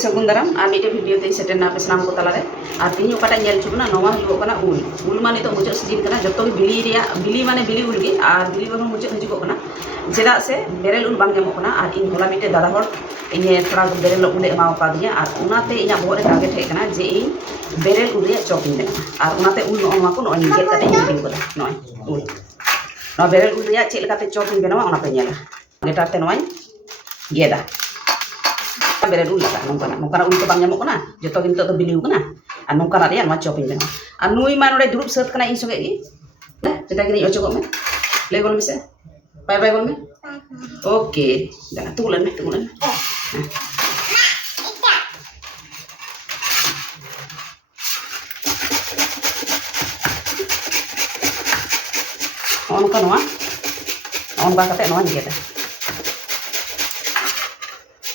সগুন্দারাম আর মিটা ভিডিওতে সেটেন আপনি সামান কোতালে আর তিনি ওটা নিয়ে চুপনা নমা হোক উল উল মানে তো মুচাদ সিজিন যত বিলি বিলি মানে বিলি উলগে আর বিলি বরং মুচাদ হিজুক চেদা সে বেরেল উল বাংমা আর ইন হলা মিটে দাদা হল ইয়ে থা বেরেল উল এমাওয়া আর ওনাতে ইয়া বহু টার্গেট থাকে না যে ইন বেরেল উল চপিং আর ওনাতে উল নয় নয় উল বেরেল উল চেকাতে চপিং বেনা ওনাতে নেটারতে নয় গেদা kan dulu kan nungka kena, nungka na untuk bang mau kena, jatuh hintu tuh biliu kena an nungka na rian macam pinjam mana udah durup set kena insu kayak ini nah kita kini ojo kok men lego bisa bye bye oke dah tulen nih tulen Oh, nungka nungka. Nungka nungka nungka nungka nungka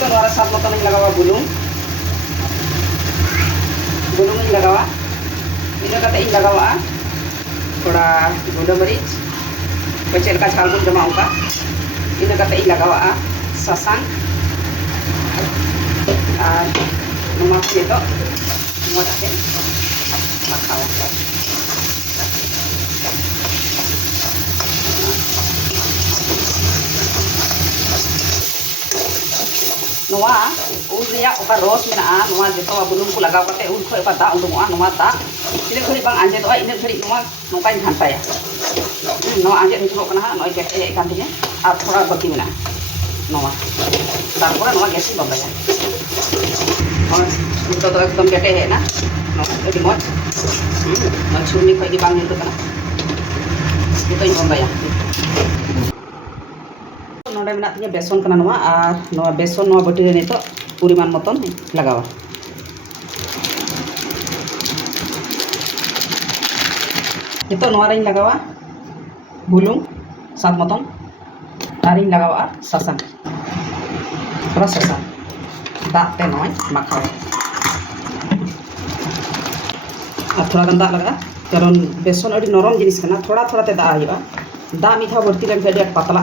Dito, para sa atlo ng nagawa gulong. Gulong ng nagawa. Dito kata yung nagawa. Para gulong marit. Pwede ka sa kalbong dumaong ka. Dito kata yung nagawa. Sasang. At uh, mga pito. Mga Noah, uria, oka ros mina a, nua jeto a bulung kulaga oka te ulko e pata ondo moa nua ta, ile kuri bang anje toa ini kuri Noah. nua kain kanta ya, nua anje nua kuro kana ha nua ike e kanti ne, Noah kura baki mina, nua, ta kura nua gesi baba ya, nua kuto toa kuto mbe na, nua kuto di mot, nua chuni Itu di kana, kuto i ya. পরিমাণ মতন লাগাওয়া নিত লাগাওয়া বুলুং স্বাদ মতন আর লাগাওয়া সাসাং পুরা সাসাং দাঁতে নয় মাখাও আর থাগান দা লাগা কারণ বেসন নরম জিনিস থাড়া থাড়াতে দা হয় দা মিঠাও ভর্তি লাগবে পাতলা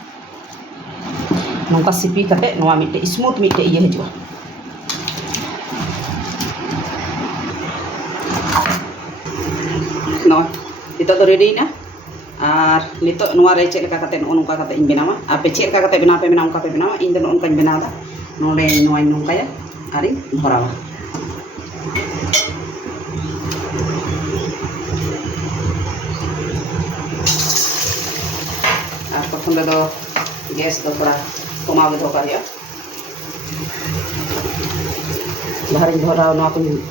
nungka sipi kate nua mite smooth mite iya hejua. Nua, itu tuh ready na. Ar, itu nua recek leka kate nua nungka kate imbina ma. Ape cek leka kate bina ape bina nungka ape bina ma. Inda nungka imbina ta. Nule nua nungka ya. Ari, nungka Ar, kok sampai tuh gas tuh kurang. को तो मांगे धोखा दिया घर धोरा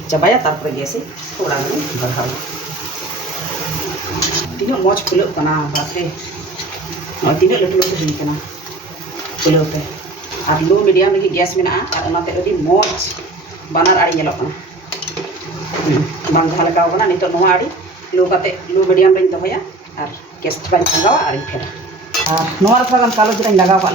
चाबाया तर गैसे भरा तो तीन मज फुल बापे तीन लाटू लाटू हूँ फुलवपे और लो मीडियम लगे गैस मे मज बनार आड़ी बांग दहा लगा नित लो का लो मीडियम दहया और गैस बांगा और फेरा और रफा गलो जीरा लगवा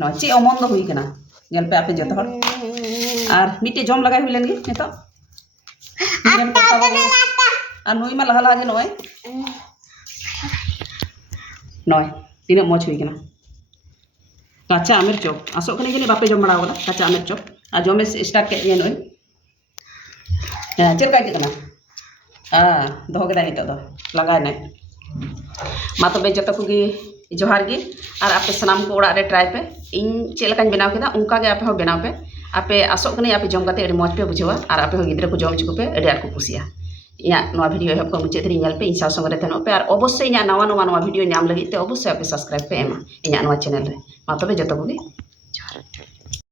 ᱱᱚ ᱪᱮ ᱚᱢᱚᱱ ᱫᱚ ᱦᱩᱭ ᱠᱟᱱᱟ ᱧᱮᱞ ᱯᱮ ᱟᱯᱮ ᱡᱚᱛᱚ ᱦᱚᱲ ᱟᱨ ᱢᱤᱫᱴᱮᱡ ᱡᱚᱢ ᱞᱟᱜᱟᱭ ᱦᱩᱭ ᱞᱮᱱ ᱜᱮ ᱱᱤᱛᱚᱜ ᱟᱨ ᱱᱩᱭ ᱢᱟ ᱞᱟᱦᱟ ᱞᱟᱦᱟ ᱜᱮ ᱱᱚᱜᱼᱚᱭ ᱱᱚᱜᱼᱚᱭ ᱛᱤᱱᱟᱹᱜ ᱢᱚᱡᱽ ᱦᱩᱭ ᱠᱟᱱᱟ ᱠᱟᱪᱟ ᱟᱢᱮᱨ ᱪᱚᱯ ᱟᱥᱚᱜ ᱠᱟᱱᱟ ᱜᱮ ᱵᱟᱯᱮ ᱡᱚᱢ ᱵᱟᱲᱟ ᱟᱠᱟᱫᱟ ᱠᱟᱪᱟ ᱟᱢᱮᱨ ᱪᱚᱯ ᱟᱨ ᱡᱚᱢᱮ ᱥᱴᱟᱨᱴ ᱠᱮᱫ ᱜᱮ ᱱᱚᱜᱼᱚᱭ ᱦᱮᱸ ᱪᱮᱫ ᱞᱮᱠᱟ ᱟᱹᱭᱠᱟᱹᱜ ᱠᱟᱱᱟ ᱦᱮᱸ ᱫᱚᱦᱚ ᱠᱮᱫᱟ ᱱᱤᱛᱚᱜ ᱫᱚ ᱞᱟᱜᱟᱭ ᱱᱟᱭ ᱢᱟ ᱛᱚᱵᱮ ᱡᱚᱛᱚ ᱠᱚᱜᱮ ᱡᱚᱦᱟᱨ ᱜᱮ ᱟᱨ ᱟᱯᱮ ᱥᱟᱱᱟᱢ ᱠᱚ ᱚᱲᱟᱜ ᱨᱮ ᱴᱨᱟᱭ ᱯᱮ चलकर बनाव किया उनका आप बना पे आपे आसोगे आप जम करते मज़ पे बुझे और आपे गिद्रे को कुछ जम चुके को कुसिया इं भिडियो हेब को मुचादे सा संगे थे इन भीडियों है भीडियों है पे और अवश्य इं ना ना ना भिडियो नाम लगे अवश्य आप सबसक्राइब पे इं चेनल तब जो जहाँ